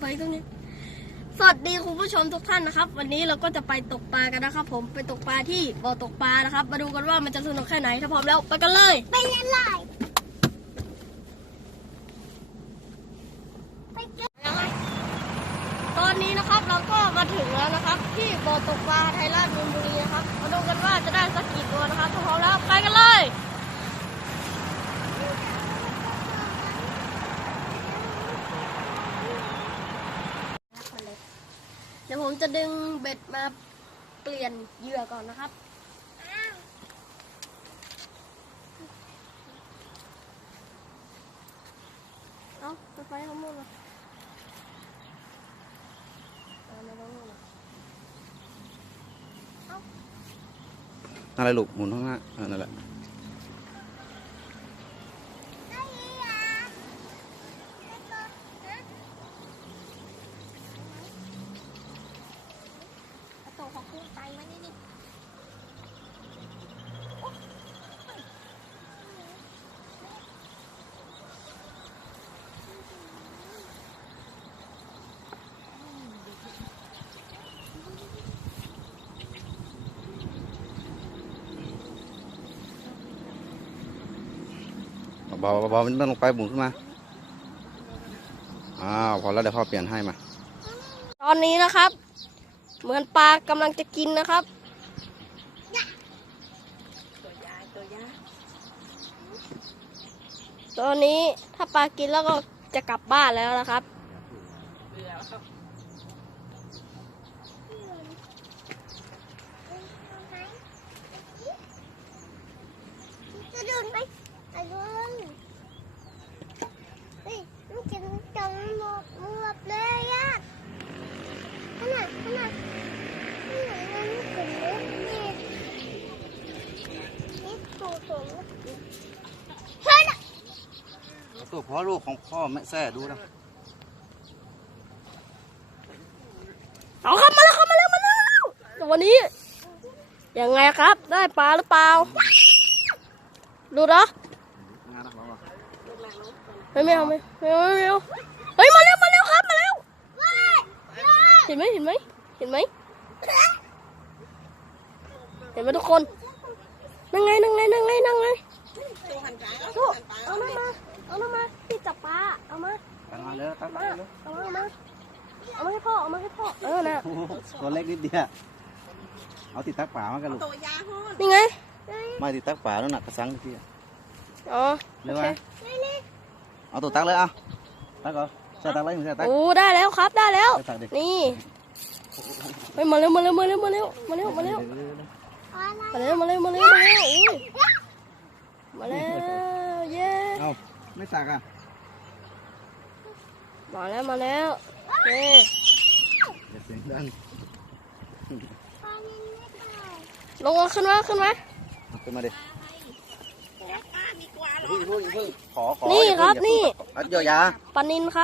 ไปตรงนี้ สวัสดีคุณผู้ชมทุกท่านนะครับ วันนี้เราก็จะไปตกปลากันนะครับ ผมไปตกปลาที่บ่อตกปลานะครับ มาดูกันว่ามันจะสนุกแค่ไหนถ้าพร้อมแล้วไปกันเลย ไปเรียนเลยไปเรียนตอนนี้นะครับเราก็มาถึงแล้วนะครับ ที่บ่อตกปลาไทยราชมีนบุรีนะครับ มาดูกันว่าจะได้สักกี่ตัวนะครับถ้าพร้อมแล้วไปกัน เลยเดี๋ยวผมจะดึงเบ็ดมาเปลี่ยนเหยื่อก่อนนะครับ เอ้าไปไฟเขาหมดเลยเอามาตรงนู้นเลยอะไรลูกหมุนข้างหน้าเออนั่นแหละ ได้ยังไงไปตัวฮะ เอาตัวของคุณไปมานี่นี่เบาๆเบาๆมันต้องลงไปหมุนขึ้นมาอ้าวพอแล้วเดี๋ยวพ่อเปลี่ยนให้มา ตอนนี้นะครับ เหมือนปลากำลังจะกินนะครับตอนนี้ถ้าปลากินแล้วก็จะกลับบ้านแล้วนะครับจะเดินไปไปเดินเฮ้ยมันกินจังหมดหมดเลยอะขนาดขนาดนี่ไหนมันไม่ถึงเลยนี่นี่ ตัวสูงเฮ้ยน่ะตัวพ่อลูกของพ่อแม่แซ่ดูนะเอาครับมาแล้วครับมาแล้วมาแล้วแต่วันนี้ยังไงครับ ได้ปลาหรือเปล่าดูนะงานนักร้องเฮ้ยไม่เอาไม่ไม่เอาไม่เอาเฮ้ยมาแล้วมาแล้วครับมาแล้วว้ายว้ายเห็นไหมเห็นไหมเห็นไหมเห็นไหมทุกคน นั่งไงนั่งไงนั่งไงนั่งไงลูกเอาน้ำมา เอาน้ำมาพี่จับปลา เอามา ตั้งมาเลยตั้งมามาเลยเอามาเอามาเอามาให้พ่อ เอามาให้พ่อ เออนะตัวเล็กนิดเดียว เอาติดตักป่ามากันลูกนี่ไงไม่ติดตักป่าแล้วหนักกระสังทีอ๋อเร็โอวเคมาเอาตัวตักเลยอะตักเหรอใช่ตักเลยไม่ใช่ตักโอ้ได้แล้วครับ ได้แล้วใช่ตักดินี่เฮ้ยมาเร็วมาเร็วมาเร็วมาเร็วมาเร็วมาเร็วอะไร มาเร็วมาเร็วมาเร็วมาเร็วอุ้ยมาแล้วเย้เอาไม่ตักอะมาแล้วมาแล้วเย้เดี๋ยวเสียงดังปลานินไม่ตายลงมาขึ้นมาขึ้นมาเอาขึ้นมาดิอย่าเพิ่งอย่าเพิ่งขอขอนี่อย่าครับเพิ่งนี่เอาเดี๋ยวยาปลานินครับ